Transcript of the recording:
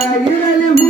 Ayúdale, amor.